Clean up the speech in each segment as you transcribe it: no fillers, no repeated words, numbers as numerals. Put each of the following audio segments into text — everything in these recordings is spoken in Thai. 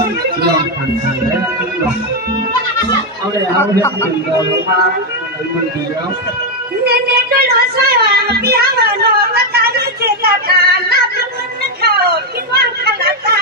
ลอดยอมผ่านทางแล้วเอาเลยเอาเห็ดเป็นโดนมามันดีแล้วเน้นๆด้วยรถช่วยว่าพี่ฮังเงินรักการที่เจตนานับเงินนักข่าวคิดว่าขนาดเต่า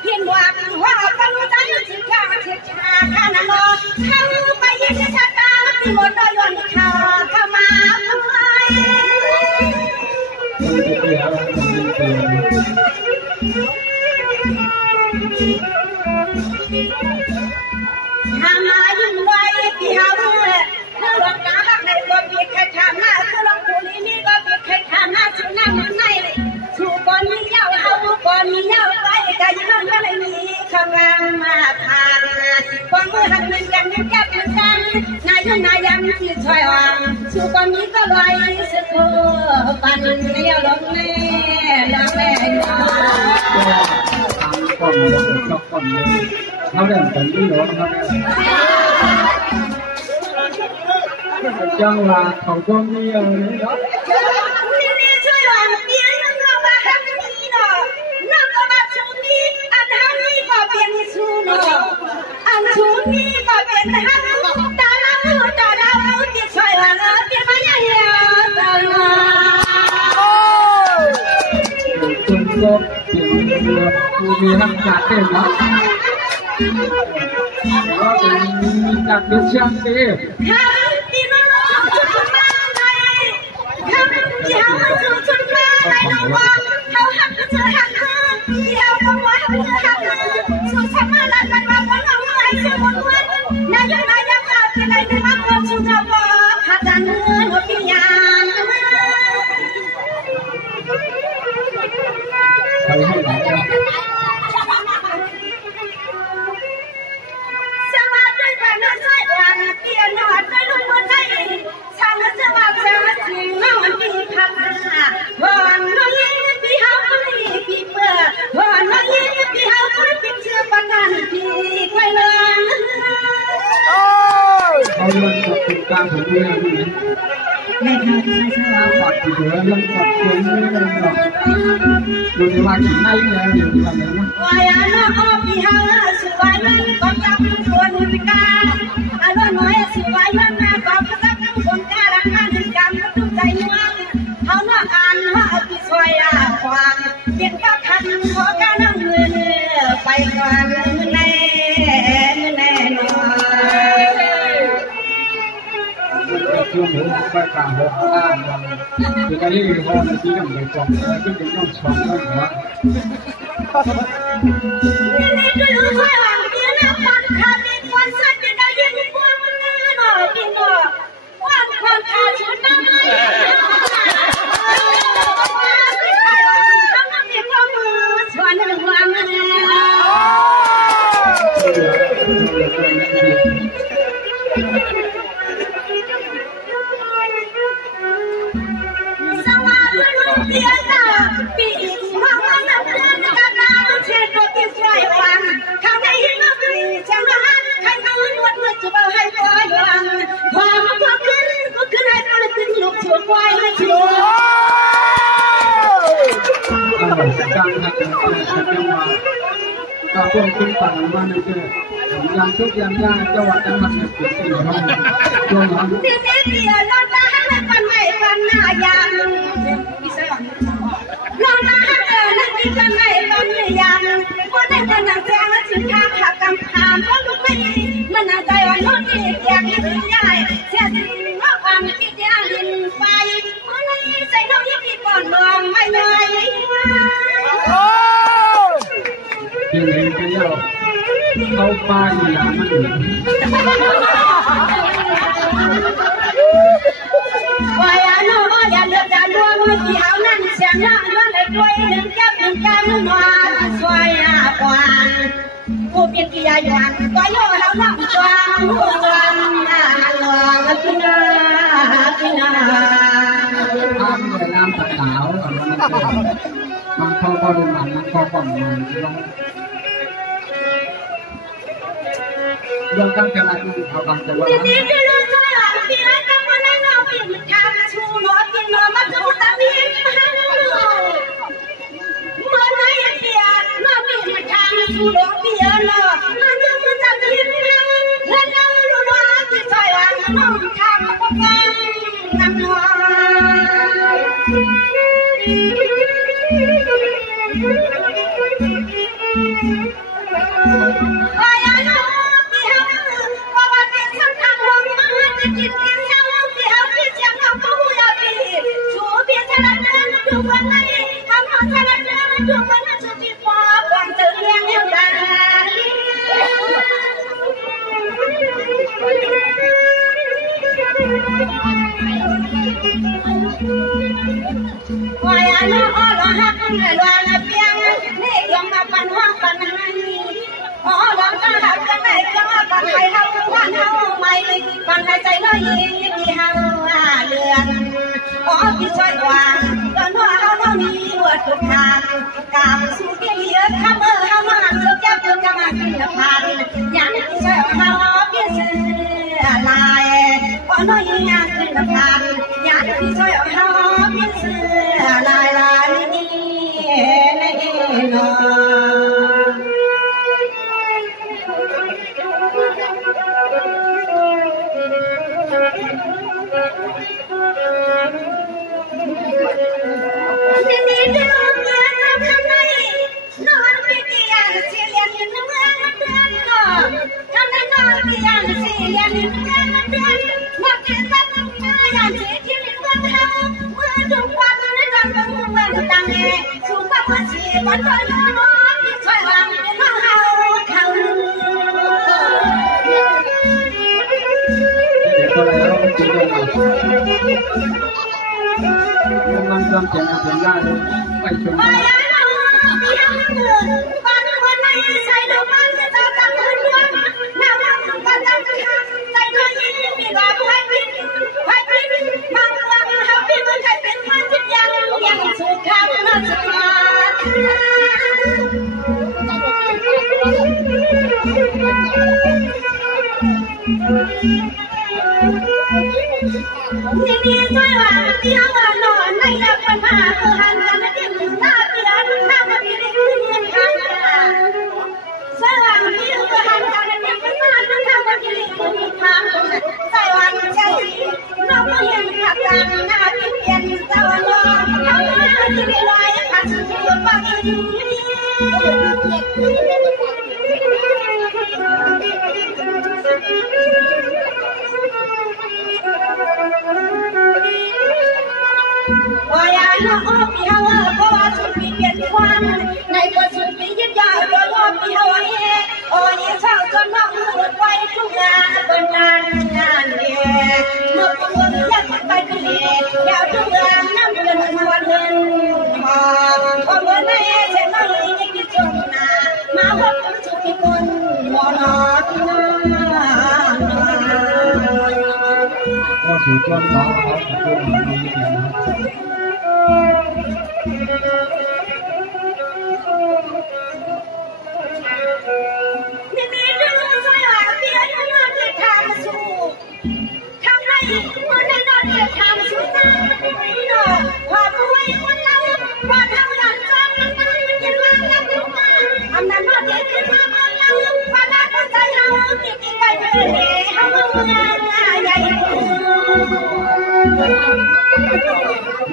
เพียงว่าว่ากันว่าจะยืดข้าเช็ดชาข้านาโนเข้าไปยืดชาตาที่หมดโดยย้อนข่าวเข้ามาทำมายิ่งไวที่เฮาเนี่ยคือหลักการในตัวเพียงแค่ทำหน้าคือหลักผู้นี้นี่ก็เพียงแค่ทำหน้าชูหน้ามันในชูบอลมีเย้าเอาบอลมีเย้าไปกันยังไม่มีข้างล่างมาผ่านความมือหันเป็นกันยังแก้กันกันนายนายยังที่ช่วยวังชูบอลนี้ก็ลอยสุดโปันเลี้ยวลงแน่ลงแน่ก่อนเลยก่อนเลยเขาเดินไปที่รถเขาจังหวะเขาก็มีอะไรเนาะนี่ช่วยว่าเปลี่ยนน้องมาทำนี่เนาะน้องก็มาชูนี่อันทำนี่ก็เปลี่ยนชูเนาะอันชูนี่ก็เป็นทำตาเราที่ช่วยว่าเปลี่ยนมาอย่างเงี้ยจนก็เปลี่ยนตัวผู้มีทักษะเต้นเนาะว่าเป็นจากเดือดช่างดีที่น้องชุดมาเลยที่เขาชุดมาเลยน้องว่าเขาหักเธอหักที่เขาบอกว่าเธอหักชุดฉันมาแล้วกันว่าวันเราไม่ใช่คนวันนายยังขาดอะไรในบ้านเราชุดเราบอกขาดเงินหัวพี่ยานใครให้หลายเขาเรื่องเป็นการถึงเรื่องนี้ไม่ใช่ปอดที่เหลือเรื่องปอดเกินไม่ได้หรอกดูในว่าถึงได้แล้วอยู่ที่ทำอะไรนะวายาน้องพี่ฮาสุวรรณก็จับคนกาอารมณ์น้อยสุวรรณมาก็จับคนการักกันกันตุ้งใจมั่งเขาหน้าอ่านว่าพี่ซอยความเปลี่ยนก็ทันขอการนั่งเงินไปก่อนแน่นอนช่วงนี้ไปกลางหัวข้างคือการเรียกร้องที่ต้องไปก่อนแล้วก็ยังต้องชมด้วยหัวนี่ก็รู้ว่าเดี๋ยวนะคนขาดควันสัตว์จะได้ยินพวกมันหน่อยจริงเหรอว่าคนขาดชุดนั้นต้องมีความมือชวนหนึ่งวันเดียวจ้าปีห้องน้ำเพื่อนกันน้ำเช็ดรถที่ช่วยฟังเขาได้ยินว่าปีเช้าวันใครเขาล้วนมือจะเบาให้คอยฟังความก็ขึ้นให้คนขึ้นลุกชัวร์ควายและชัวร์การหักเงินฉันยังมาก็พวกคุณปั่นมาในเจ้าอย่างทุกอย่างยากจังหวัดจังหวัดเนี่ยเป็นสิ่งที่เราช่วยเราที่เดียวเราจะให้มันไม่ฟันหน้ายางเราหน้าเดินนั่งกินกันไม่ฟันยางคนได้เดินนั่งแซงและชิ้นข้าวหักกำขามเพราะลูกไม่มันน่าใจอ่อนนุ่นที่อยากยืนใหญ่เสียสิ่งว่าความคิดยาลินไปคนนี้ใส่น้องยิ่งดีก่อนลองไม่ใหญ่ที่ไหนก็เยอะเข้าป้ายอยู่นะมัน ya yuan có yo lao long choang loang pina tham người nam Phật giáo ở mang kho có đường bản mang kho còn long căng cái này họ bằng cái đi đi đi luôn thôi à đi ai trong bên này nó bị tham chu nó tin nó mà chúng ta biết mà này kia nó bị tham chu nó biết nó chúng ta biết lên đâu luôn nó thì thôi à nó tham nó có quen nằm nó còn hai tay nó yên đi hao lượn có bị xoay quàng còn hoa nó mi vượt cực hàng cảm xúc kia liếc khắp mơ hao nó làm cho kéo cho các bạn kinh lập hàng nhắn đi xoay hao biết sự lại có nó yên nhang kinh lập hàng nhắn đi xoay hao biết sự lại là đi nó trong chuyện là chuyện ra rồi quay xuống đi thôi à tiếng nó này là phần hà từ hàng là nó tiếng ta tiếng ta mà đi lên hàng sao hàng đi từ hàng là nó tiếng ta mà đi lên hàng sao hàng chạy nó có hiện hạt đàn na tiếng tiền sao nó đi về loài hạt sự bao nhiêu ôi ai nó ôm đi hao có sự bị biến quan này có sự bị giết dạo có ôm đi hao ấy ôi sao cho nó vượt quay chung bên ngàn nè một con dân bay đi theo chung năm lần hoàn lên còn bữa nay sẽ nói những cái chuyện mà hấp dẫn chút cái con mò nó có sự cho đó họ cũng không như thế nào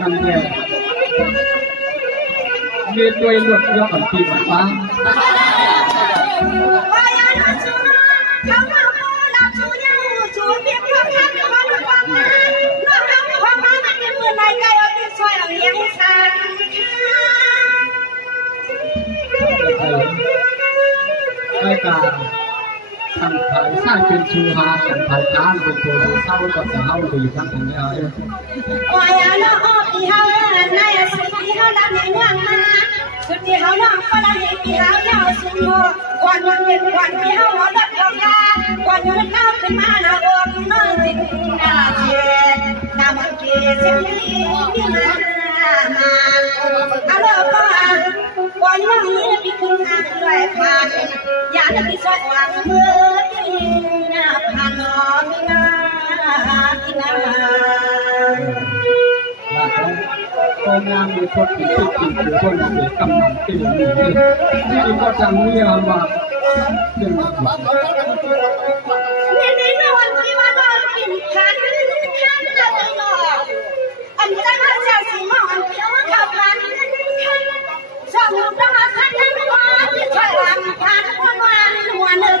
năm về miền quê luật do bản tin bản phá ngay cả thằng thái sang trên chu hà thằng thái cá bênตัวsau còn cả hao thì sang thằng này ôi nó đi hao này sự đi hao làm này ngoan mà สุดที่เขาน้องก็ได้ที่เขาเน่าสุดก่อนวันเป็นวันที่เขาหัวรถทำงานก่อนเงินเข้าขึ้นมาหน้าอกน้องติดหน้าเชียหน้ามันเกศเสียงที่มาเอาละก่อนก่อนน้องนี้พี่คุณงานด้วยผ่านอย่าได้ไปสอดวางมือที่หน้าผ่านน้องที่หน้าคนงานมีคนติดติดอยู่คนมีกำลังติดอยู่ที่ก็จะมีอะไรเป็นนี่ในวันที่ว่าเรากินขันอะไรหรออันนี้ได้มาจากสีมองเดียวข่าวพันสองประมาณสักนั้นว่าที่ช่วยหลังพันวันนึก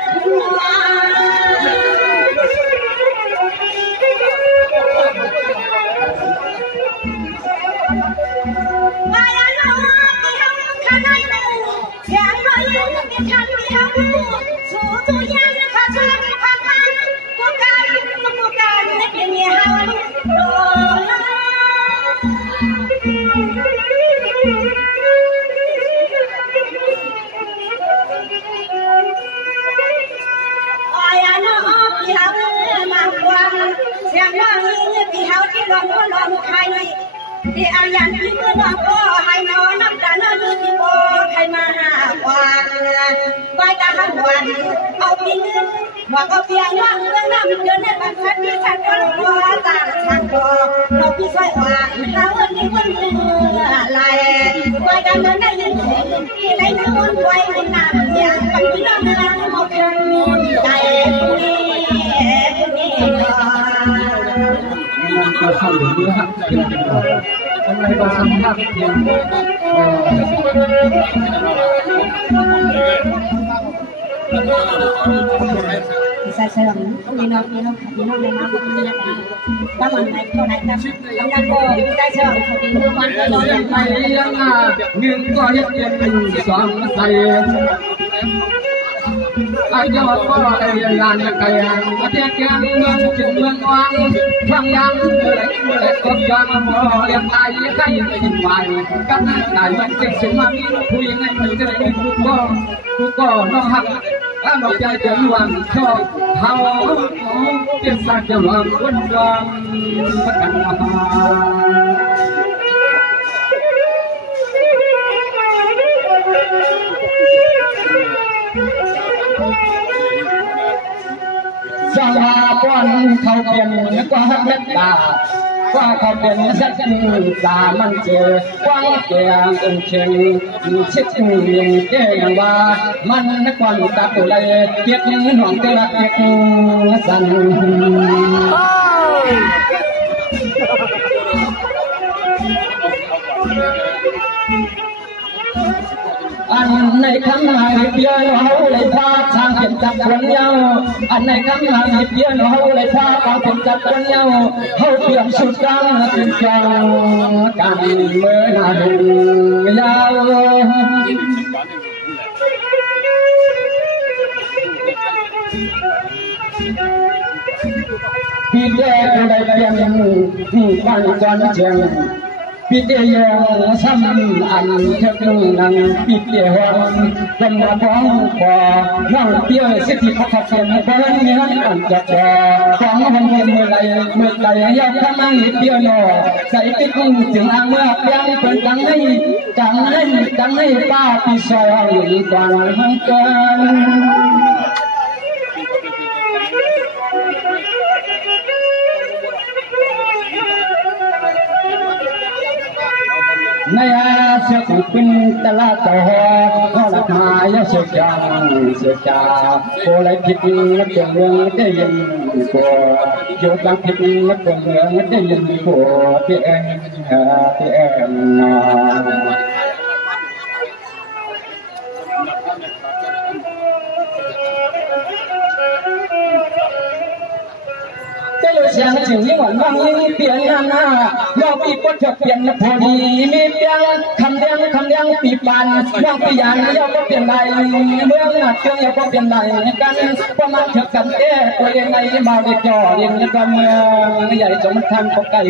ที่อายันที่เมื่อน้องก็ให้น้องน้ำตาน้ำที่บ่ใครมาหาวันไปตาทั้งวันเอาปีนึงบอกเอาเพียงว่างเรื่องน้ำเดือนในบ้านพัดที่ฉันก็รอตาฉันก็เราพี่ช่วยว่าเขาวันนี้วันเมื่อไรไปตาเมื่อได้ยินเสียงที่ไรน้ำมันไว้ในน้ำอย่างปันที่น้ำน้ำหมดใจก็ทำอย่างนี้ฮะทำไมเราทำยากเพียงsaya serang, minumในน้ำนี่นะถ้ามันไหนก็ไหนนะกำลังก็saya serang minumมันก็นอนอย่างไรยังหนึ่งก็ยังเย็นสองใส่ไอ้เจ้าก็ไอ้ยานไก่ประเทศแกงเมืองจึงเมืองวังทำยังเลยก็ยังมอเลี้ยงไก่ไก่กินไว้กันไก่มันจึงสิมามีคุยไงมันจะได้ทุกก็น้องหักถ้าเราใจจะหวังชอบเขาเป็นสักจะหวังคนรังกันมาสาราป้อนเขาเปลี่ยนกว่าเม็ดตากว่าเขาเป็นสักตามันเจอกว้างแก่องเชงชิดเลียงแก่ว่ามันนักวันตาตัวเลยเกียรติหน่องเกลักเกียรติสันอันในคำหายเพียนเขาเลยพาทางเป็นจับคนเยาอันในคำหายเพียนเขาเลยพาทางเป็นจับคนเยาเขาเปลี่ยนสุดดังเป็นจังกันเมื่อนาดูยาวพี่แก่ได้เปลี่ยนบ้านจอนเชียงพี่เดียวซ้ำอันเท่านั้นพี่เดียวคนมาพ้องคอน้องเดียวสิทธิพัฒน์เสียงเพราะนั้นมีนั้นอันจะพอของมันเป็นเมื่อไรอยากทำให้เดียวหนอใส่ติ๊กถึงอ่างเมื่อยังเป็นจังให้ป้าพี่ซอยกว่าหังกันนายเสียกุปินตลาดต่อเขาหลักมายเสียจ่าโคไลผิดนักเมืองได้ยินโกโยกังผิดนักเมืองได้ยินโกที่เอ็นเสียงถึงยิ่งหวานบางยิ่งเปลี่ยนหน้าเราปีปดเปลี่ยนพอดีมีเพียงคำเดียงปีปันว่างปีอย่างเราก็เปลี่ยนใดเรื่องหนักเรื่องเราก็เปลี่ยนใดกันประมาณเท่ากันตัวเองในมาเด็กจ่อเรียนในเมืองใหญ่สมทันปกไก่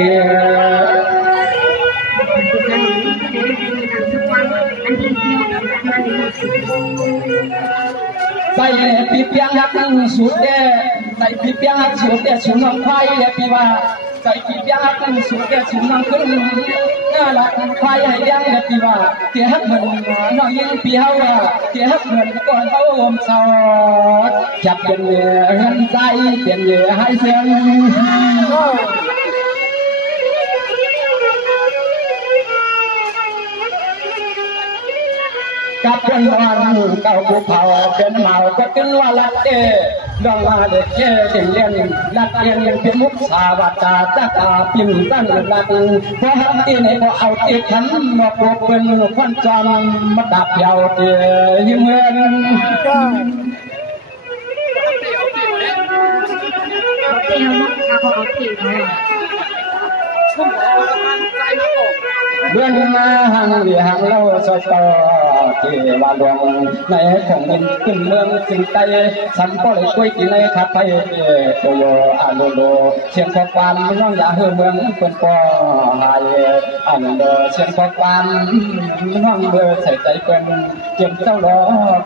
ใส่ปีเปียงหักนั่งสูดเด้ใส่ปีเปียงหักสูดเด้ชุ่มน้ำไฟปีว่าใส่ปีเปียงหักนั่งสูดเด้ชุ่มน้ำขึ้นน่ารักไฟให้ยังปีว่าเกี่ยหักเหมือนน้องยิงปีเฮาเกี่ยหักเหมือนก่อนเขาอมสอดจับเป็นเนื้อเงินใจเป็นเนื้อให้เสียงกับคนวันเก่าภูเขาเป็นเมาก็เป็นว่าลัดเอ๋ดองมาเด็กเอ๋เรียนลัดเรียนเป็นมุกสาวัตตาตาปิ่นตั้งลัดเพราะฮันตีในบ่เอาตีขันมาปลุกเป็นควันจอมมาดับยาวเตยเมืองเบื้องมาหังเดียหังเล่าสตอเทวาดวงในของดินขึ้นเมืองสิงไตฉันก็เลยกล้วยกินในคาไปโตโยอาโลโลเชียงพอกวันน้องอย่าเฮือเมืองเป็นปอหายอันเดเชียงพอกวันน้องเบอใส่ใจเป็นเจียมเจ้าล้อ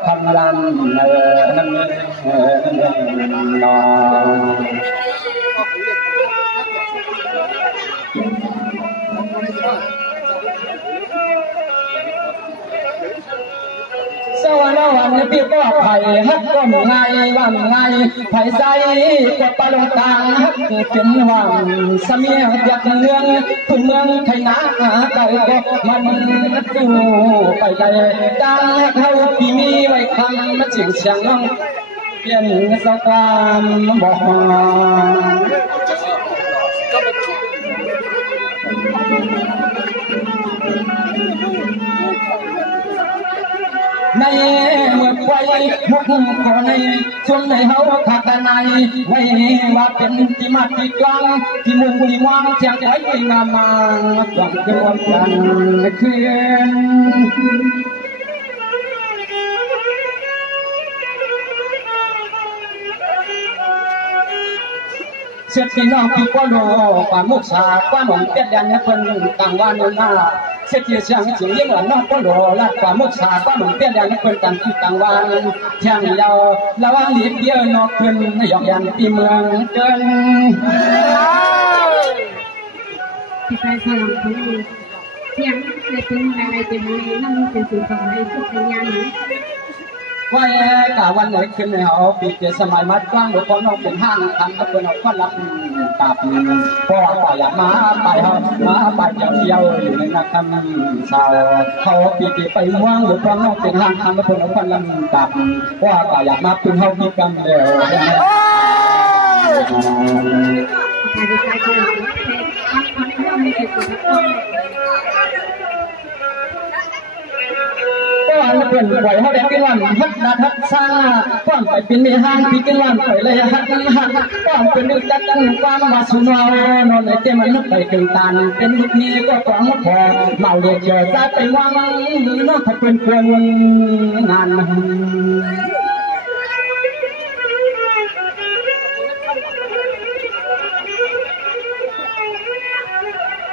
คำลันนั่นนอสวรรค์วันที่ก็ไผ่ฮักก้มไงวันไงไผ่ใจก็ปลงต่างฮักเป็นวันสมีอยากเมืองทุ่งเมืองไทยนาไก่ก็มันดูไปใจดังฮักเขาพี่มีไว้คำมาจิงเสียงน้องเปลี่ยนสกามบอกในเมื่อไฟมุกขอในช่วงในเฮาขัดในไว้ว่าเป็นที่มาที่กลางที่มุ่งที่มองเชียงไว้งามมากวางเกินกันคืนเสียที่น้องปีก้อนโลป่ามุกสาก้อนหมอนเป็ดยันให้คนต่างวันหน้าเสียที่เสียงเสียงยิ่งกว่าน้องก้อนโลลาดป่ามุกสาก้อนหมอนเป็ดยันให้คนต่างวันเที่ยงยาวระวังหลีกเดียวนอกขึ้นหยอกยันปีเมืองเกินที่ใครสลับทั้งหมดเที่ยงในเป็นอะไรเป็นอะไรนั่งเป็นสิ่งของในทุกพยานว่าแกวันไหนขึ้นในหอปีเจสมัยมัดกว้างหลวงพ่อน้องเป็นห้างทำแล้วเป็นเอาข้อรับตับพ่อป่าอยากมาไปเขามาไปเที่ยวอยู่ในนักทำชาวเขาปีเจไปว่างหลวงพ่อน้องเป็นห้างทำแล้วเป็นเอาข้อรับตับพ่อป่าอยากมาเป็นเขามีกรรมเดียวก็เปลี่ยนไหวเขาแดงกินวันฮักดัดฮักสร้างก้อนไปเป็นเมียห้างปีกินวันไปเลยฮักก้อนเป็นนึกดัดความมาสุนทรนอนในเต็มมันนึกไปเกินตันเป็นลูกนี้ก็กวางพอเมาเดือดเจอใจไปว่างน้องถ้าเป็นเพื่อนงาน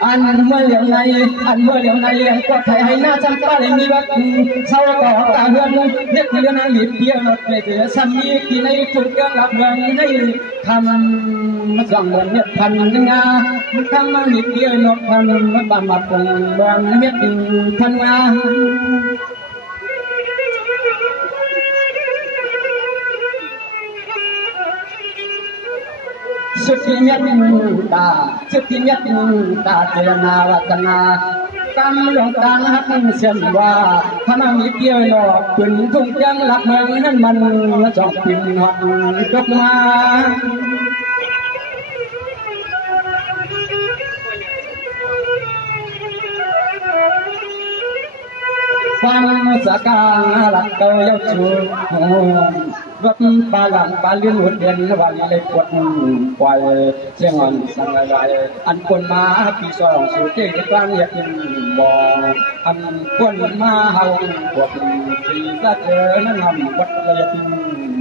อันเมื่อเลี้ยงในก็ไทยให้หน้าจำป้าเลยมีวัดเศร้าก่อตาเฮือนเรียกเรือนาหลีเดียวเลยเจอซ้ำมีที่ในจุดเรื่องหลับเมืองในทำมาสั่งเหมือนเนี่ยพันงาทำมาหลีเดียวนกพันมาบำบัดเมืองเม็ดพันงาสุดที่เมียตาสุดที่เมียตาเจรนาวัฒนากำหลงกลางหักเสียมว่าพนังมีเกี่ยวหลอกขึ้นทุ่งยังหลักเมืองนั้นมันจอกปิ่นหอดตกมาฟังสกาหลักเก่าเย้าชูวัดปาหลังปาลื่นหัวเด่นวันเลยปวดปล่อยเชียงอันสังอะไรอันคนมาปีสองสู่เจ้ากลางอยากกินบ่ออันคนมาเฮาปวดปีก็เจอนั่งทำวัดเลยกิน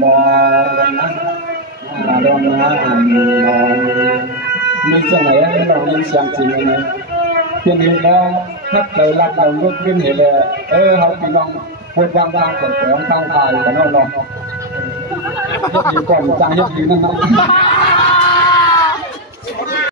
บ่อนะลองนะลองมีเสียงไหนเรายินเสียงจริงไหมเพียงเห็นแล้วถ้าเราลักเราลุกขึ้นเห็นเลยเขาพี่น้อง ปวดวางเกิดแผลตั้งตายกันนอกเนาะยกดีก่อนจ้างยกดีนั่นนะ